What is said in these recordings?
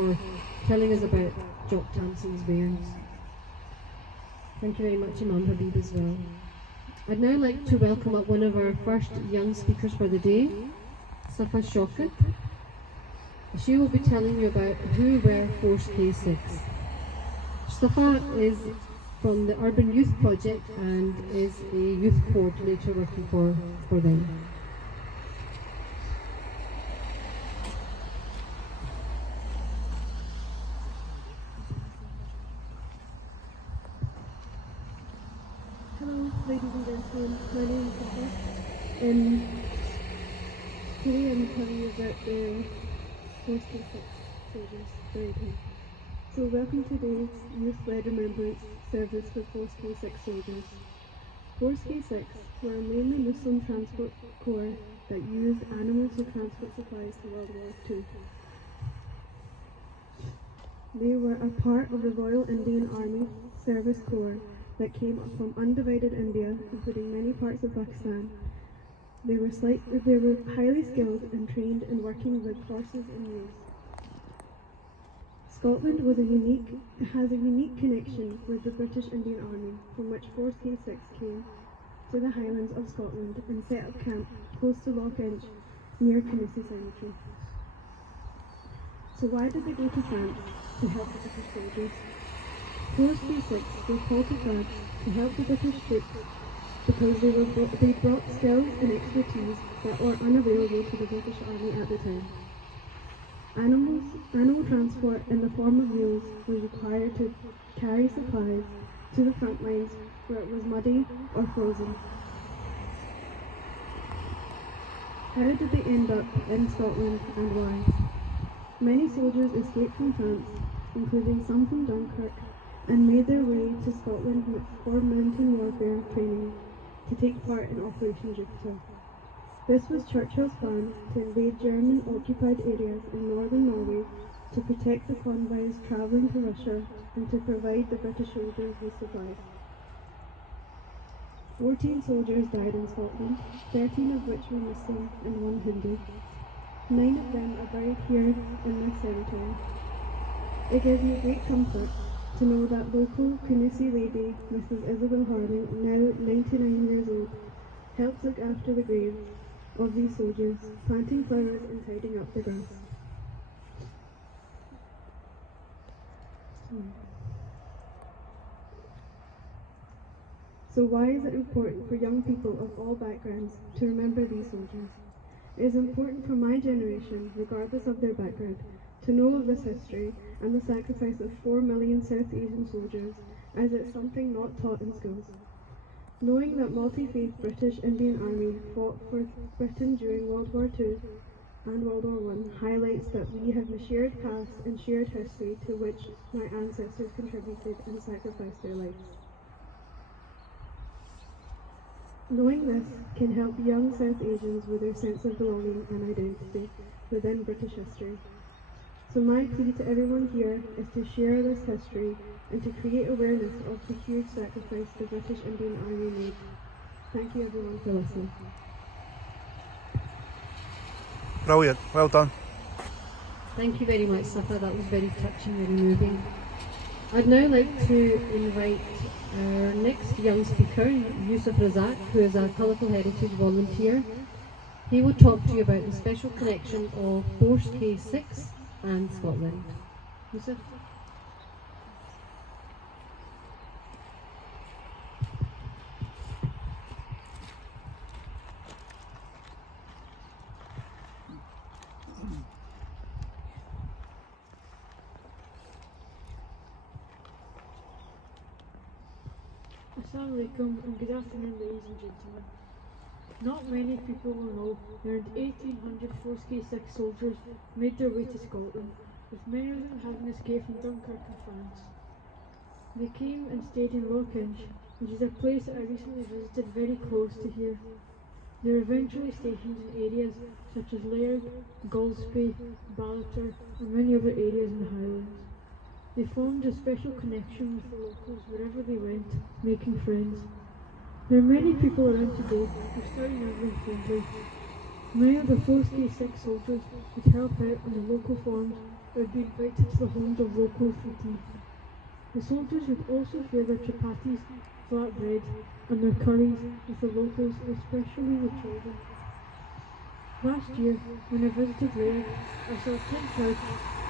for telling us about Jock Tamson's bairns. Thank you very much, Imam Habib, as well. I'd now like to welcome up one of our first young speakers for the day, Safa Shaukat. She will be telling you about who were Force K6. Safa is from the Urban Youth Project and is a youth coordinator working for them. Hello, ladies and gentlemen. My name is Safa. Today I'm telling you about the Force K6 soldiers, the rating. So welcome to today's youth-led remembrance service for Force K6 soldiers. Force K6 were a mainly Muslim transport corps that used animals to transport supplies to World War II. They were a part of the Royal Indian Army Service Corps that came from undivided India, including many parts of Pakistan. They were highly skilled and trained in working with horses and mules. Scotland has a unique connection with the British Indian Army, from which Force K6 came to the Highlands of Scotland and set up camp close to Loch Inch near Kingussie Cemetery. So why did they go to France to help the British soldiers? Force K6 were called to France to help the British troops because they brought skills and expertise that were unavailable to the British Army at the time. Animal transport in the form of mules was required to carry supplies to the front lines where it was muddy or frozen. How did they end up in Scotland and why? Many soldiers escaped from France, including some from Dunkirk, and made their way to Scotland for mountain warfare training to take part in Operation Jupiter. This was Churchill's plan to invade German-occupied areas in northern Norway to protect the convoys travelling to Russia and to provide the British soldiers with supplies. 14 soldiers died in Scotland, 13 of which were Muslim and 1 Hindu. 9 of them are buried here in this cemetery. It gives me great comfort to know that local Kingussie lady, Mrs. Isabel Harding, now 99 years old, helps look after the graves of these soldiers, planting flowers and tidying up the grass. So why is it important for young people of all backgrounds to remember these soldiers? It is important for my generation, regardless of their background, to know of this history and the sacrifice of 4 million South Asian soldiers, as it's something not taught in schools. Knowing that multi-faith British Indian Army fought for Britain during World War II and World War I highlights that we have a shared past and shared history to which my ancestors contributed and sacrificed their lives. Knowing this can help young South Asians with their sense of belonging and identity within British history. So my plea to everyone here is to share this history and to create awareness of the huge sacrifice the British Indian Army made. Thank you everyone for listening. Brilliant, well done. Thank you very much, Safa. That was very touching, very moving. I'd now like to invite our next young speaker, Yusuf Razak, who is a Colourful Heritage volunteer. He will talk to you about the special connection of Force K6 and Scotland. Yusuf? Assalamu alaikum and good afternoon, ladies and gentlemen. Not many people will know that around 1800 Force K6 soldiers made their way to Scotland, with many of them having escaped from Dunkirk and France. They came and stayed in Loch Inch, which is a place that I recently visited very close to here. They were eventually stationed in areas such as Lairg, Golspie, Ballater, and many other areas in the Highlands. They formed a special connection with the locals wherever they went, making friends. There are many people around today who are starting out very friendly. Many of the Force K6 soldiers would help out on the local forums would be invited to the homes of locals for tea. The soldiers would also share their chapatis, flatbread, and their curries with the locals, especially the children. Last year, when I visited Laird, I saw a tin church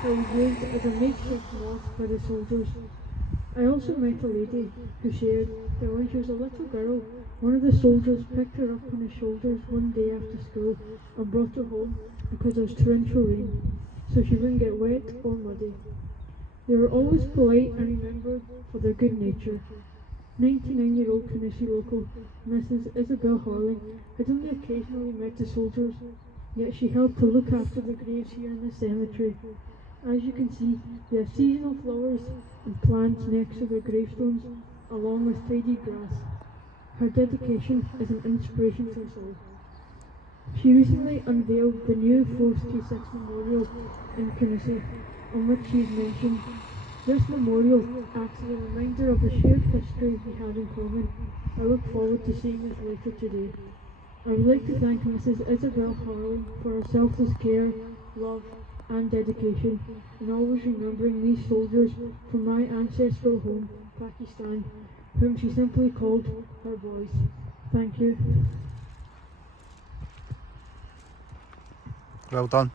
that was used as a makeshift mosque by the soldiers. I also met a lady who shared that when she was a little girl, one of the soldiers picked her up on his shoulders one day after school and brought her home because there was torrential rain, so she wouldn't get wet or muddy. They were always polite and remembered for their good nature. 99-year-old Kingussie local Mrs. Isabel Harling had only occasionally met the soldiers, yet she helped to look after the graves here in the cemetery. As you can see, they have seasonal flowers and plants next to their gravestones, along with tidy grass. Her dedication is an inspiration to us all. She recently unveiled the new 4th K6 memorial in Kingussie, on which she has mentioned, "This memorial acts as a reminder of the shared history we have in common. I look forward to seeing it later today." I would like to thank Mrs. Isabel Harling for her selfless care, love, and dedication, and always remembering these soldiers from my ancestral home, Pakistan, whom she simply called her boys. Thank you. Well done.